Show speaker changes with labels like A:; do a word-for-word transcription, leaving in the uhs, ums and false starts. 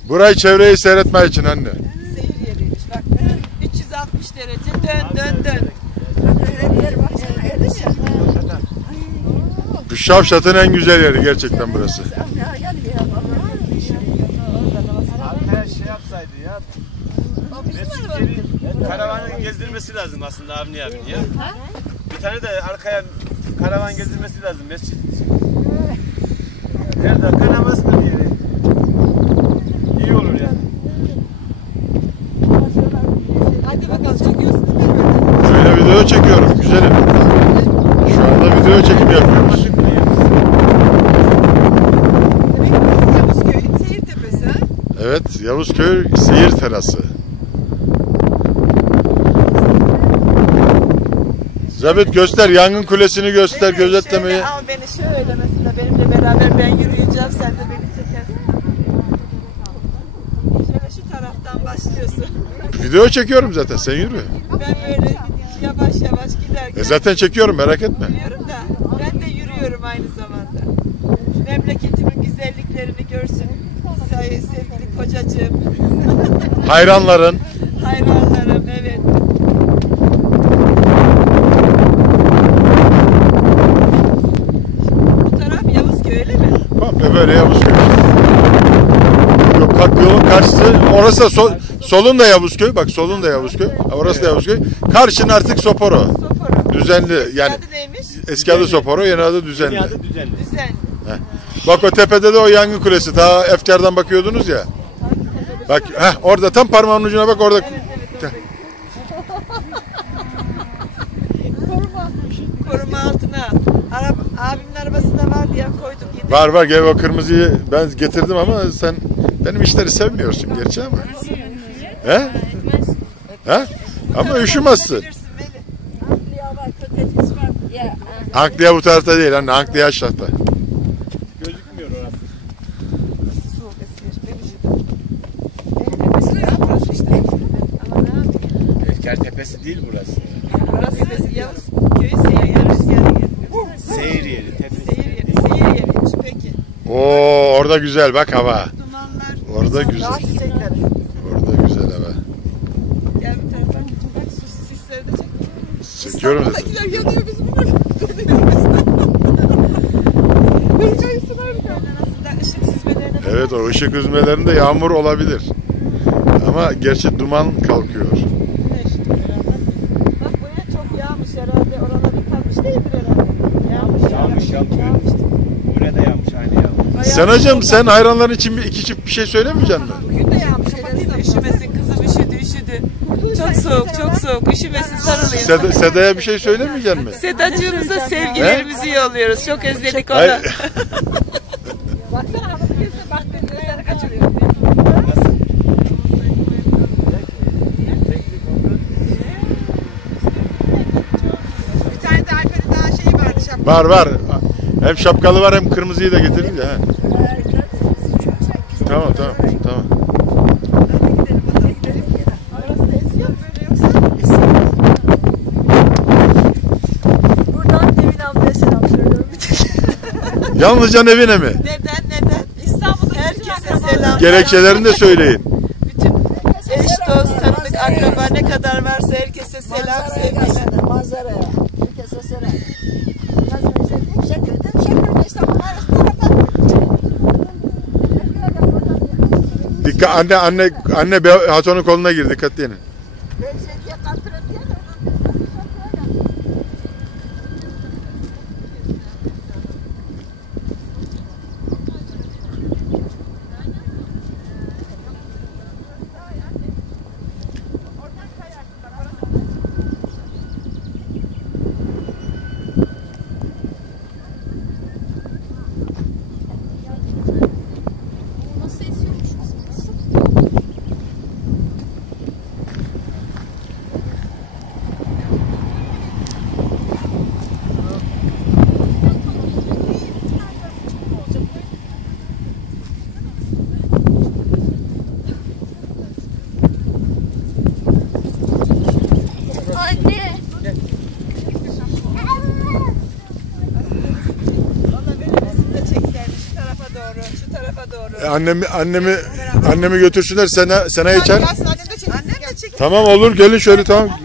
A: Burayı çevreyi seyretmek için anne.
B: Seyir yeriymiş bak. üç yüz altmış derece dön dön dön.
A: Bu Şavşat'ın en güzel yeri gerçekten burası.
C: Arkaya şey yapsaydı ya. Mescitleri karavanı gezdirmesi lazım aslında Avni abi ya. Bir tane de arkaya karavan gezdirmesi lazım mescit. Her dakika namaz kılıyor. İyi olur yani.
B: Hadi bakalım çekiyorsun değil mi?
A: Şöyle video çekiyorum güzelim. Şu anda video çekim yapıyoruz.
B: Yavuzköy seyir tepesi ha?
A: Evet, Yavuzköy seyir terası. Zabit göster, yangın kulesini göster,
B: Evet,
A: gözetlemeyi.
B: şöyle al beni şöyle mesela benimle beraber ben yürüyeceğim sen de beni çekersin. Şöyle şu taraftan başlıyorsun.
A: Video çekiyorum zaten, sen yürü.
B: Ben böyle yavaş yavaş giderken.
A: E zaten çekiyorum, merak etme.
B: Yürüyorum da ben de yürüyorum aynı zamanda. Memleketimin güzelliklerini görsün say- sevgili kocacığım.
A: Hayranların.
B: Hayranlarım evet. Bu taraf Yavuzköy öyle mi?
A: Komple böyle Yavuzköy. Yok, bak yolun karşısı, orası da sol, solun da Yavuzköy, bak solun da Yavuzköy, orası da Yavuzköy. Karşın artık Soporo.
B: Soporo.
A: Düzenli yani.
B: Adı neymiş?
A: Eski adı Soporo, yeni adı düzenli.
C: Dünyada düzenli.
B: Düzen.
A: Bak o tepede de o yangın kulesi. Daha Efkar'dan bakıyordunuz ya. Bak heh, orada tam parmağın ucuna bak orada.
B: Evet, evet, koruma. Koruma altına. Arab abimin arabasında var diye koyduk. Yedik.
A: Var var, gel o kırmızıyı ben getirdim ama sen benim işleri sevmiyorsun gerçi ama. He? He? Ama üşümezsin.
B: Bilirsin Melih.
A: Ankliya bu tarafta değil anne, Ankliya aşağıda.
C: Gözükmüyor orası.
B: Soğuk esiyor. Ben üşüdüm. En tepesi ya burası işte. Ama ne yapayım?
C: Efkar tepesi değil burası.
B: Burası Yavuzköy seyir yeri.
C: Seyir yeri. Tepesi.
B: Seyir yeri. Seyir yeriymiş peki.
A: Oo orada güzel bak hava.
B: Dumanlar.
A: Orada güzel.
B: Dağ çiçekleri.
A: Orada güzel hava.
B: Gel bir tarafa. Bak sus sisleri de çek.
A: Çekiyorum zaten.
B: İstanbul'dakiler yanıyor biz bunlar. Donuyoruz. Hırkayı sınar mı? Aslında ışık süzmelerine bak.
A: Evet, o ışık hüzmelerinde yağmur olabilir. Ama gerçi duman kalkıyor.
B: Güneş beraber. Bak böyle çok yağmış herhalde. Oralarda kalmış değildir herhalde. Yağmış.
C: Yağmış, yağmış.
B: Yağmıştı.
C: Buraya da yanmış aynı yağmış.
B: Bayağı
A: Senacığım
B: soğuk.
A: sen hayranların için bir iki çift bir şey söylemeyecek misin?
B: Bugün de yağmış. Kapatayım da üşümesin. Kızım üşüdü üşüdü. Çok soğuk çok soğuk. Üşümesin sarılıyor.
A: Seda, Seda'ya bir şey söylemeyecek misin?
B: Sedacığımıza sevgilerimizi yolluyoruz. Çok özledik onu.
A: Hayır.
B: Baksana hava gözüne bak gözleri kaçırıyor. Bir tane de Alper'in daha şeyi vardı şapka.
A: Var var. Hem şapkalı var hem kırmızıyı da getirdim ya. Tamam tamam tamam.
B: Hadi gidelim masaya gidelim. Orası da esiyor mu böyle yoksa? Esiyor. Buradan Nevin ablaya selam söylüyorum.
A: Yalnızca evine mi?
B: Neden neden? İstanbul'da herkese selam.
A: Gerekçelerini de söyleyin.
B: Bütün eş, dost, tanıdık, akraba ne kadar varsa herkese selam, sevgiler.
D: Manzaraya. Herkese selam. Şekerden şekerden İstanbul arasında.
A: Dikkat anne anne anne be- Haton'un koluna gir, dikkatli yenin.
D: Ben şeker kaptırıp yedim.
B: doğru.
A: E, annemi annemi annemi götürsünler, Sena Sena içer.
B: Gelsin annem de çeksin. Annem de çeksin.
A: Tamam olur, gelin şöyle, tamam.